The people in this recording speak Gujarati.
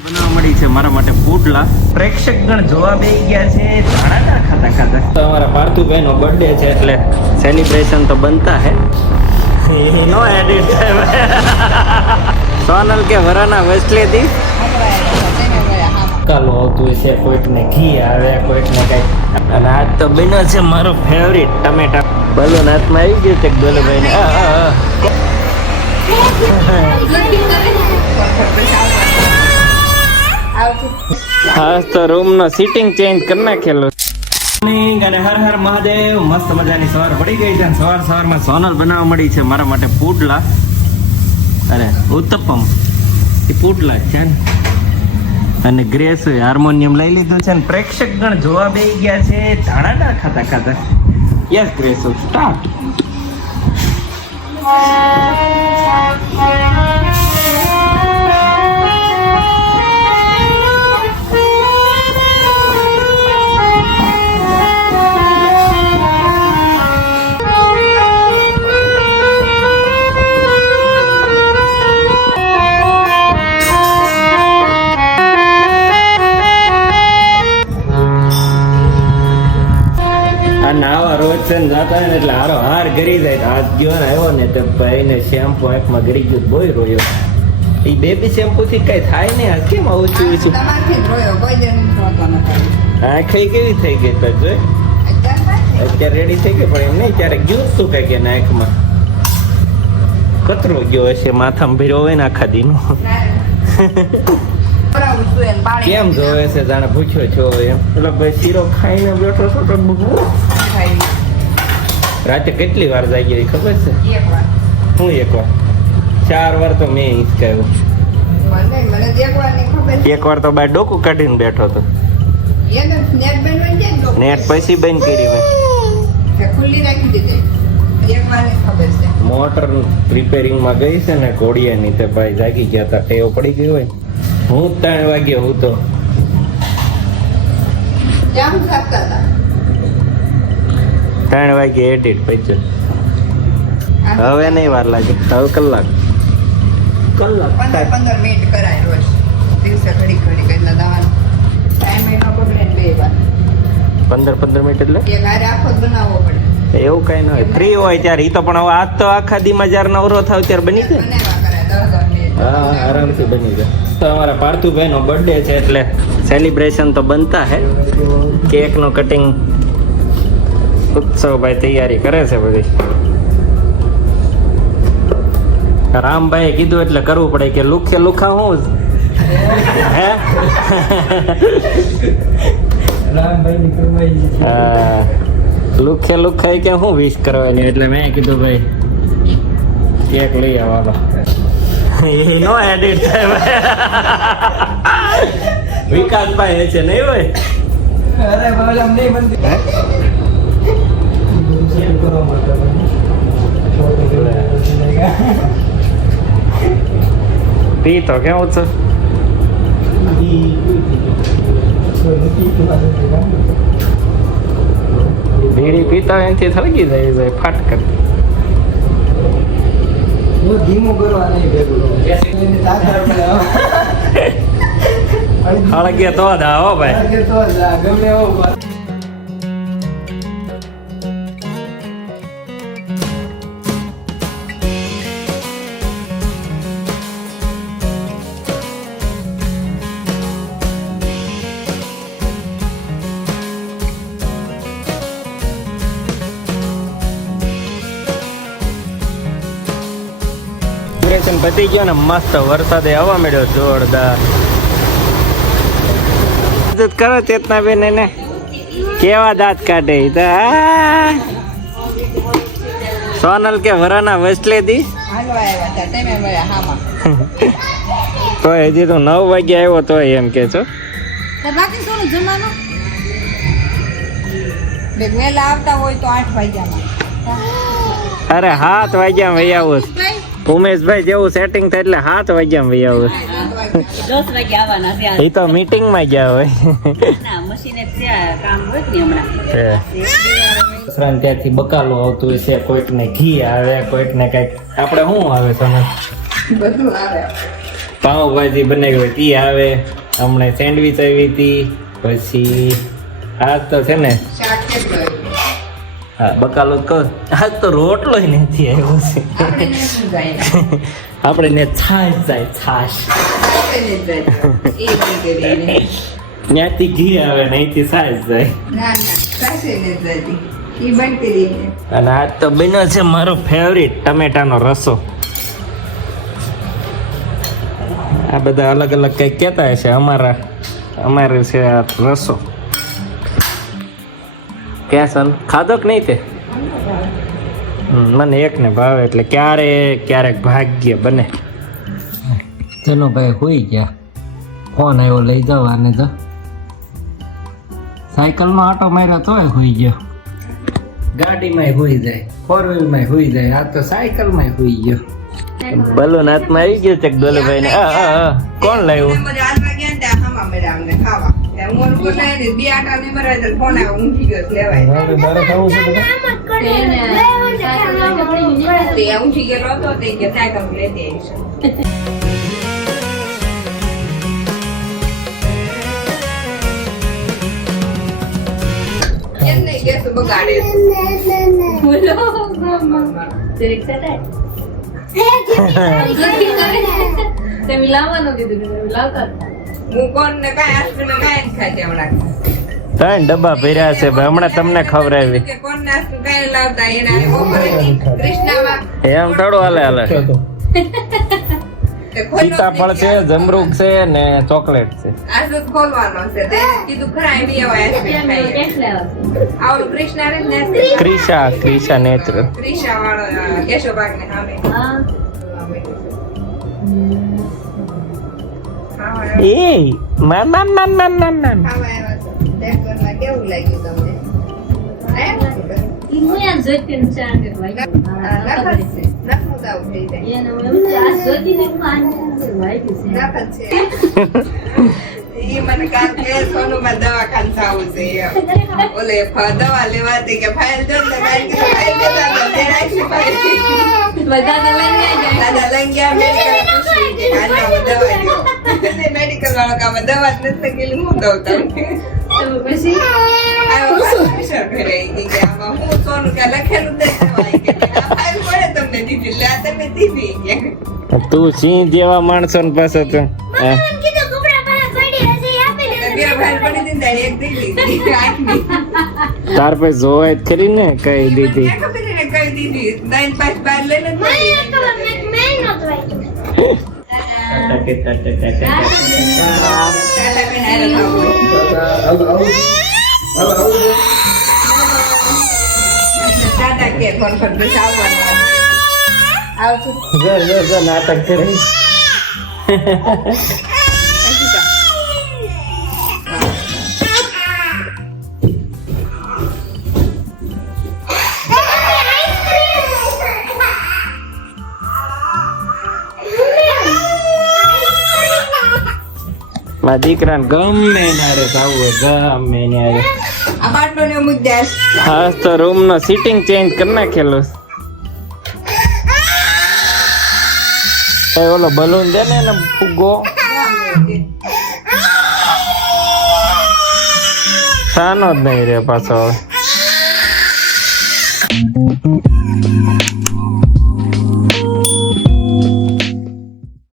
બનાવવા મળી છે મારા માટે પુડલા. પ્રેક્ષકગણ જોવા બેસી ગયા છે ધાણા ખાતા ખાતા. તો અમારા પાર્થુભાઈ નો બર્થડે છે એટલે સેલિબ્રેશન તો બનતા હે. નો એડિટ સોનલ કે વરાના વસલે દી કાલો આવતું છે, કોઈકને ઘી આવે, કોઈકને કઈ. અને આજ તો બન્યો છે મારો ફેવરિટ ટમેટા. બલૂન હાથમાં આવી ગયું છે ગોલભાઈ ને. હા તો રૂમ નો સીટિંગ ચેન્જ કરી નાખેલો. અને હર હર મહાદેવ. મસ્ત મજાની સવાર પડી ગઈ છે. સવારમાં સોનલ બનાવવા મળી છે મારા માટે પુડલા. અરે ઉત્તપમ એ પુડલા છે ને. અને ગ્રેસ હાર્મોનિયમ લઈ લીધું છે ને પ્રેક્ષકગણ જોવા બેસી ગયા છે ધાણા ખાતા ખાતા. Yes grace start. નાવા રોજ છે ને જાતા હોય ને એટલે હારો હાર ગરી જાય. હાથ ગયો ને આવ્યો ને તો ભાઈ ને શેમ્પુ આંખમાં ગરી ગયું, બોય રોયો. એ બેબી શેમ્પુ થી કઈ થાય ને. આ કેમ આવું છું? આંખ કેવી થઈ ગઈ તો જોઈ. અત્યારે રેડી થઈ ગઈ પણ એમ નહીં ત્યારે ગયું શું કઈ કે આંખમાં કતરો ગયો હશે, માથામાં ભીરો હોય ને આખા દીનો. કેમ જોવે છે જાણે પૂછ્યો છો એમ. એટલે ભાઈ શીરો ખાઈને બેઠો છો તો રાતે કેટલી વાર જાગી ખબર છે? હું એક વાર, 4 વાર તો મેં હિંચકાયું. એક વાર તો બાર ડોકું કાઢીને બેઠો હતો. નેટ પછી બંધ કરી હોય. મોટર રિપેરિંગ માં ગઈ છે ને ઘોડિયાની તે ભાઈ જાગી ગયા હતા. ટેવ પડી ગઈ હોય. હું 3 વાગે હું તો 3 વાગે એડિટ પછી. હવે નહીં વાર લાગે, હવે કલાક 15 મિનિટ કરાય રોજ. દિવસે ઘડી કેટલા દાવાનો ટાઈમ એનો બગડે ને 2 વાર. 15 મિનિટ એટલે એક હારે આખો જ બનાવવો પડે. એવું કઈ ન હોય. ફ્રી હોય ત્યારે. ઈ તો પણ હવે આજ તો આખા દીમાં જ્યારે નવરો થાવ ત્યારે બની જાય. બનાવવા કરાય 10 મિનિટ. હા આરામથી બની જાય. તો અમારા પાર્થુભાઈ નો બર્થડે છે એટલે સેલિબ્રેશન તો બનતા હે. કેક નો કટિંગ ઉત્સવભાઈ તૈયારી કરે છે બધી. રામભાઈ કીધું એટલે કરવું પડે કે લુખે લુખા હું હે લુખે લુખાઈ કે હું વિશ કરવાની. એટલે મેં કીધું ભાઈ કેક લઈ આવવાનો. નો એડિટ થાય વિકાસભાઈ છે નહીં હોય. અરે બોલમ નહીં બનતી. પી તો કેવું છે? બીડી પીતા એનાથી થળગી જાય ફાટ કરતી. ધીમું કરવા નહીં ભેગું હળગે તો જ આવો ભાઈ. ગમે એવો પતી ગયો ને મસ્ત વરસાદે આવવા મળ્યો જોરદાર. કરો ચેતનાબેન એને કેવા દાંત કાઢે. સોનલ કે વરાના વસલે દી તો હજી તો 9 વાગે આવ્યો તો એમ કે છો. આવતા હોય તો 8 વાગ્યામાં. અરે 7 વાગ્યા વહી આવું. ઉમેશભાઈ જેવું સેટિંગ થાય એટલે 7 વાગ્યા વહી આવું. 10 વાગે આવવાના છે. એ તો મીટિંગ માં ગયા હોય. ના મશીને કામ હોય ને હમણાં. ત્યાંથી બકાલો આવતું છે, કોઈકને ઘી આવે, કોઈકને કઈક. આપણે શું આવે તમે બધું આવે. પાઉંભાજી બનાવી હતી આવે, હમણાં સેન્ડવીચ આવી હતી, પછી આ તો છે ને શાક કેટલું આવ્યું? હા બકાલો કહો, આજ તો રોટલો નથી આવ્યો છે. આપણે ને શું જાય? આપણે ને છાશ જાય, છાશ. આપણે ને જાય. એ બી કરીને. ત્યાંથી ઘી આવે ને અહીંથી છાશ જાય. ના ના સાસે ને જતી. એ બંધ કરી દે. અને આજ તો બન્યો છે મારો ફેવરિટ ટમેટાનો રસો. આ બધા અલગ અલગ કઈક કહેતા હશે, અમારે છે આ રસો. ક્યાં સન ખાધો કે નહીં તે? મને એક ને ભાવે એટલે ક્યારેક ભાગ્ય બને. ચલો ભાઈ હોઈ ગયા, ફોન આવ્યો લઈ જાવ આને. તો સાયકલમાં આટો માર્યો તોય હોઈ ગયો, ગાડીમાં હોઈ જાય, 4 વ્હીલમાં હોઈ જાય, આ તો સાયકલમાં હોઈ ગયો. બલૂન હાથમાં આવી ગયો છે ડોલેભાઈ ને. કોણ લાવ્યું? બધા હાથમાં ગયા ને ત્યાં હામા મળ્યા અમને ખાવા. ત્યાં મોર બોલાય ને બે આટા ને મરાય તો ફોન આવ્યો, ઊંઘી ગયો એટલે લેવાય. તે ઊંઘી ગયેલો હતો તે કે સાયકલ લેતી આવીશ. કેમ નહીં ગેસ બગાડે? તમે લાવવાનું કીધું કે તમે લાવતા હતા. હું કોણ ને કાંઈ આઈસ્ક્રીમ કાંઈ જ ખાતી હમણાં. 3 ડબ્બા ભર્યા છે ભાઈ, હમણાં તમને ખવડાવી. કે કોણ ને આઈસ્ક્રીમ કાંઈ લાવતા એના બપોરે કૃષ્ણામાં એમ થોડું હાલે. તે ખોલવાનો સીતાફળ છે, જમરૂક છે ને ચોકલેટ છે. આ તો ખોલવાનો છે તે કીધું ખરા એમ એવા આઈસ્ક્રીમ ખાઈએ. કેટલા આવશે? આવડું કૃષ્ણા રે ને ક્રિશા નેચરલ. ક્રિશા વાળો કેશોબાગ ને સામે હા. એ માન કેવું લાગ્યું તમને? ઈ હું યાર જોઈતી ને ચાર કે ભાઈ. હા, ખબર છે. નખત આવું થઈ જાય. એને હું એમ આ જોઈતી ને માન વાઈ છે. નખત છે. ઈ મને કાલ કે સોનુમાં દવાખાને જાવું છે એમ. ઓલે દવા લેવાતી કે ફાઇલ જો ને કાલ કે ફાઇલ દેતા તો દેરાય છે ફાઇલ. બધા તો લઈને જાય. દાદા લઈ ગયા મેડિકલ પૂછ્યું કે આના દવા લ્યો. તે મેડિકલ વાળો કામ દવા જ નથી ગયેલી હું દઉં તમને. તો પછી આવ્યો પ્રેશર કરે ઈ કે આમાં હું સોનું કે લખેલું દે દવા કે આ ફાઇલ પડે તમને દીધી લે આ તમે દીધી કે. તું સિંહ જેવા માણસો ને પાસે તો બે ફાઇલ પડી હતી ને તારી એક દીધી આઠમી. તાર પાસે જોવાય જ ખરી ને કઈ દીધી. મને ખબર ને કઈ દીધી 9 5 12 લઈને જ ટાટા બેન ટાટા કે ફોન પર બસ આવવાનું આવતું જો નાટક કરે. મારા દીકરાને ગમે નારે જાવું હોય, ગમે નારે. આ બાટલો ને મુદ્દા ખાસ તો રૂમ નો સીટિંગ ચેન્જ કરી નાખેલું. ઓલો બલૂન દે ને એને ફુગ્ગો સાનો જ નહીં રે પાછો હવે.